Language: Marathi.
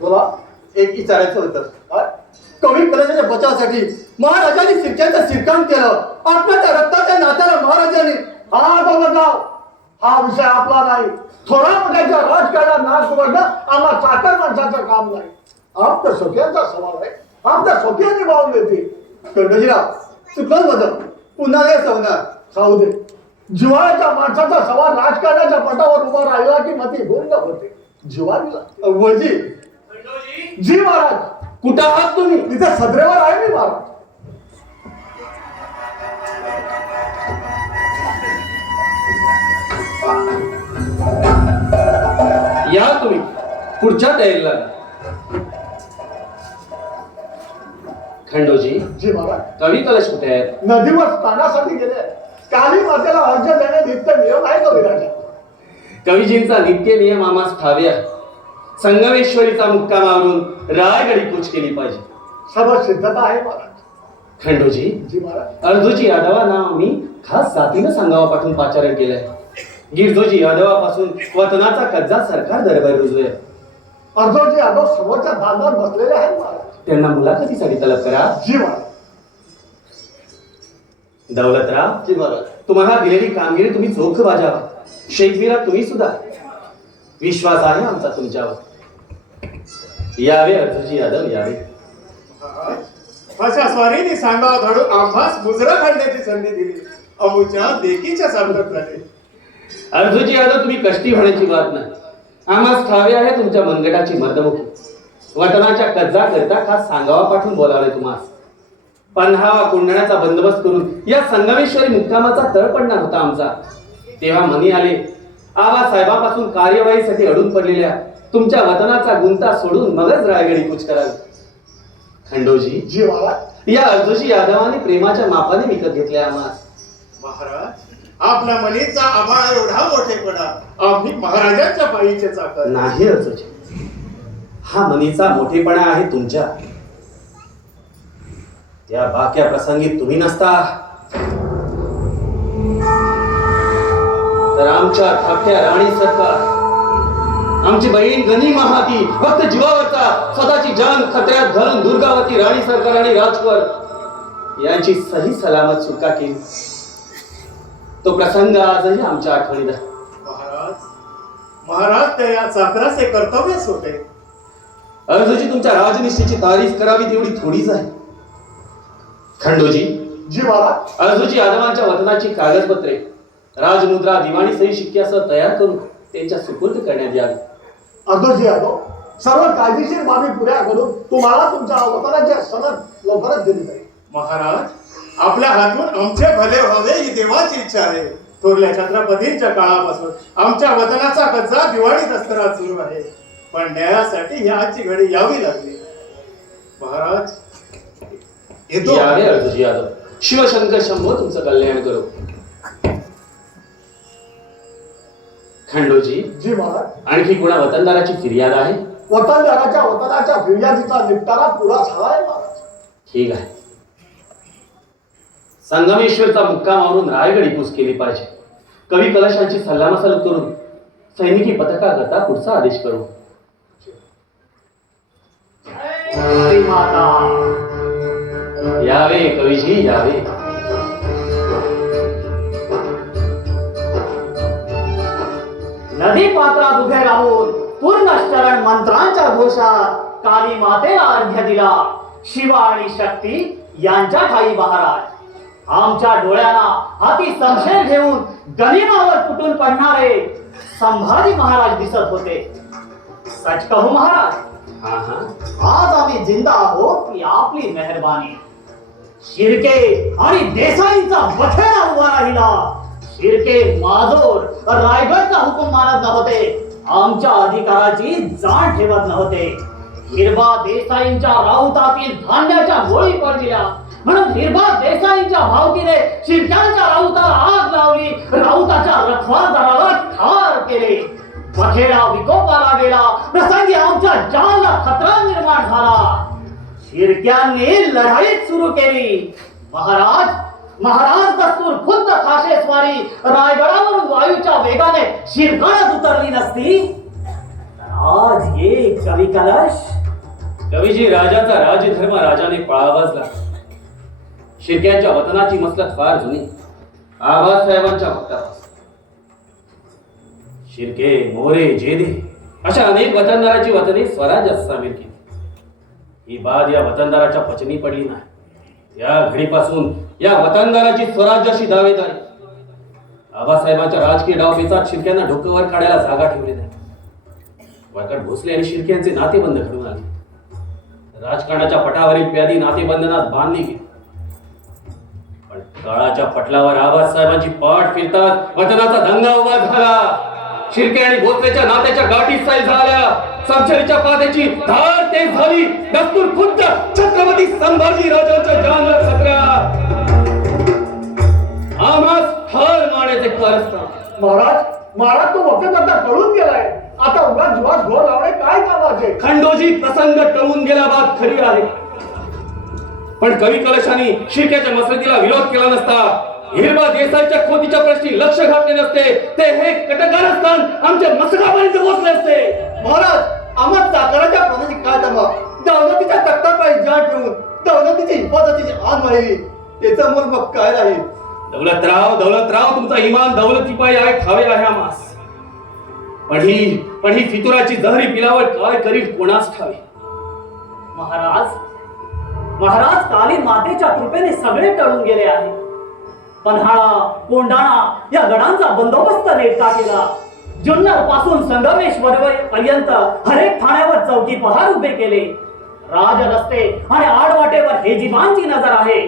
बोला. एक विचारायचं होतं. काय? कवी कलेच्या बचावासाठी महाराजांनी शिरक्यांचं शिरकाम केलं. आपल्या रक्ताच्या नात्याला महाराजांनी हा गोलगाव हा विषय आपला नाही. थोडा मोठ्याच्या राजकारणात नाक उघडणं आम्हाला चाकर माणसाचं काम नाही. आपल्या सोक्यांचा सवाल आहे. आपल्या सोक्यांनी बावून देते. खंडोजीराव चुकलं बदल पुन्हा नाही सवणार खाऊ दे. जिव्हाळ्याच्या माणसाचा सवाल राजकारणाच्या पटावर उभा राहिला की मती गुंग होते. जिव्हाळीला वजी जी महाराज. कुठं आहात तुम्ही? इथे सदरेवर आहे मी महाराज. या तुम्ही पुढच्या तयारीला. खंडोजी जी महाराज. कवी कलश कुठे आहेत? नदीवर स्नानासाठी गेले. काली मातेला अर्ज देणे नित्य नियम आहे का विराजा? कवीजींचा नित्य नियम आम्हास ठावे आहे. संगमेश्वरीचा मुक्कामावरून रायगडी कूच केली पाहिजे. सर्व सिद्धता आहे महाराज. खंडोजी जी महाराज. अर्जुजी यादवा नाव मी खास जातीनं सांगावा पाठवून पाचारण केलंय. गिरजोजी यादवापासून वतनाचा कज्जा सरकार दरबार रुजू आहे. अर्जोजी यादव समोरच्या दालनात बसलेले आहेत महाराज. त्यांना मुलाखतीसाठी तलब करा. जी महाराज. दौलतराव जी महाराज. तुम्हाला दिलेली कामगिरी तुम्ही चोख बाजावा. शेखबीरा तुम्ही सुद्धा. विश्वास आहे आमचा तुमच्यावर. यावे अर्जुजी यादव यावे. अशा स्वारीने सांगावा धडून आम्हास मुजरा घालण्याची संधी दिली. अमुच्या देखीच्या सार्थक झाले. अर्जुजी यादव तुम्ही कष्टी होण्याची बात नाही. आम्हास ठावे आहे तुमच्या मनगटाची मर्दमुखी. वतनाच्या कज्जा करता खास सांगावा पाठवून बोलावले तुम्हास. पन्हावा कुंडण्याचा बंदोबस्त करून या संगमेश्वरी मुक्कामाचा तळ पडणार होता आमचा. तेव्हा मनी आले. आबासाहेबांपासून कार्यवाहीसाठी अडून पडलेल्या तुमच्या वतनाचा गुंता सोडून मगच रायगडी कूच करावी. खंडोजी जी महाराज. या अर्जुजी यादवाने प्रेमाच्या मापाने विकत घेतले आम्हास. महाराज आपल्या मनीचा आभाळ एवढा मोठेपणा आम्ही महाराजांच्या पायीचे चाकर. नाही अर्जुजी, हा मनीचा मोठेपणा आहे तुमच्या. त्या बाक्या प्रसंगी तुम्ही नसता तर आमच्या धाकट्या राणी सरकार, आमची बहीण गनी महाती फक्त जीवावरचा स्वतःची जान खतऱ्यात घालून दुर्गावती राणी सरकार आणि राजवर यांची सही सलामत सुटका केली. तो प्रसंग आजही आमच्या आठवणीत आहे. महाराज त्या या चाकराचे कर्तव्यच होते. अर्जुजी तुमच्या राजनिष्ठेची तारीफ करावी तेवढी थोडीच आहे. खंडोजी जी महाराज. अर्जुजी यादवांच्या वतनाची कागदपत्रे राजमुद्रा दिवाणी सही शिक्क्यासह तयार करून त्यांच्या सुपूर्द करण्यात यावी. अर्जोजी यादव सर्व कायदेशीर बाबी पुऱ्या करून तुम्हाला तुमच्या वतनाच्या सनद लवकरच दिली जाईल. महाराज आपल्या हातून आमचे भले व्हावे ही देवाची इच्छा आहे. थोरल्या छत्रपतींच्या काळापासून आमच्या वतनाचा कच्चा दिवाळी दसरा सुरू आहे. पण न्यायासाठी ही आजची घडी यावी लागली. महाराज येतो. यावे अर्जुजी यादव. शिवशंकर शंभो तुमचं कल्याण करो. खंडोजी जी महाराज. आणखी कुणा वतनदाराची फिर्याद आहे? वतनाच्या फिर्यादीचा निपटारा पुरा झालाय महाराज. ठीक आहे. संगमेश्वरचा मुक्कामावरून रायगडी कूच केली पाहिजे. कवी कलशांची सल्लामसलत करून सैनिकी पथकाकरता पुढचा आदेश करू. माता यावे कवीजी यावे. नदी पात्रात उभे राहून पूर्ण शरण मंत्रांच्या घोषात काली मातेला अर्घ्य दिला. शिव आणि शक्ती यांच्या ठाई महाराज. आमच्या डोळ्यांना हाती संशय घेऊन गनिमावर फुटून पडणारे संभाजी महाराज दिसत होते. सच कहू महाराज, हा हा आज आम्ही जिंदा आहोत की आपली मेहरबानी. शिर्के आणि देसाईंचा बखेडा उभा राहिला. शिर्के माजोर रायगडचा हुकूम मानत नव्हते. आमच्या अधिकाराची जाण ठेवत नव्हते. हिरबा देसाईंच्या राऊतातील धान्याच्या गोळी पडल्या म्हणून हिरबा देसाईंच्या भावकीने शिर्क्यांच्या राऊताला आग लावली. राऊताच्या रखवारदाराला ठार केले. बखेडा विकोपाला गेला. प्रसंगी आमच्या जालला खतरा निर्माण झाला. शिर्क्यांनी लढाईच सुरू केली. महाराज दस्तूर खुद्द खाशेस्वारी रायगडावरून वायूच्या वेगाने शिरकाळात उतरली नसती तर आज ये कवी कलश कवीजी, राजाचा राजधर्म राजाने पाळावाच लागला. शिर्क्यांच्या वतनाची मसलत फार जुनी आबासाहेबांच्या वक्तापासून. शिर्के, मोरे, जेदे अशा अनेक वतनदाराची वतने स्वराज्यात सामील केली. ही बाद या वतनदाराच्या पचनी पडली नाही. या घडीपासून या वतनदाराची स्वराज्याशी दावेदारी. आबासाहेबांच्या राजकीय डावपेचात शिर्क्यांना डोकंवर काढायला जागा ठेवली नाही. वरकड भोसले आणि शिर्क्यांचे नातेबंध घडून आले. राजकारणाच्या पटावरील प्यादी नातेबंधनात बांधली गेली. पण काळाच्या पटलावर आबासाहेबांची पाठ फिरतात वतनाचा दंगा उभा झाला. शिर्के आणि भोसलेच्या नात्याच्या गाठी सैल झाल्या. समशेरीच्या पात्याची धार तेज झाली. दस्तूर खुद्द छत्रपती संभाजी राजांच्या जानला खतरा. आम्हास ठार मारण्याचे कारस्थान. महाराज तो वक्त आता कळून गेलाय. आता उगाच जुवास घोर लावणे काय कामाचे? खंडोजी, प्रसंग टळून गेला बात खरी आहे. पण कवी कलशाने शिर्क्याच्या मसरतीला विरोध केला नसता, हिरवा देसाईच्या खोतीच्या प्रश्नी लक्ष घातले नसते, ते हे कटकारस्थान आमच्या मस्तकापर्यंत पोहोचले असते. महाराज, आम्हा चाकराच्या पदाची काय तमा दौलतीच्या तख्तापायी जाण ठेवून दौलतीची हिफाजतीची आण वाहिली. त्याचं मूल मग काय राहील? दौलतराव, तुमचा इमान दौलतीपायी आहे, ठावे आहे आम्हास. पण ही फितुराची जहरी पिलावर काय करील कोणास ठावे. महाराज काली मातेच्या कृपेने सगळे टळून गेले आहे. पन्हाळा, कोंढाणा या गडांचा बंदोबस्त नेटका केला. जुन्नर पासून संगमेश्वर पर्यंत हरेक ठाण्यावर चौकी पहार उभे केले. राज रस्ते आणि आडवाटेवर हेजिमांची नजर आहे.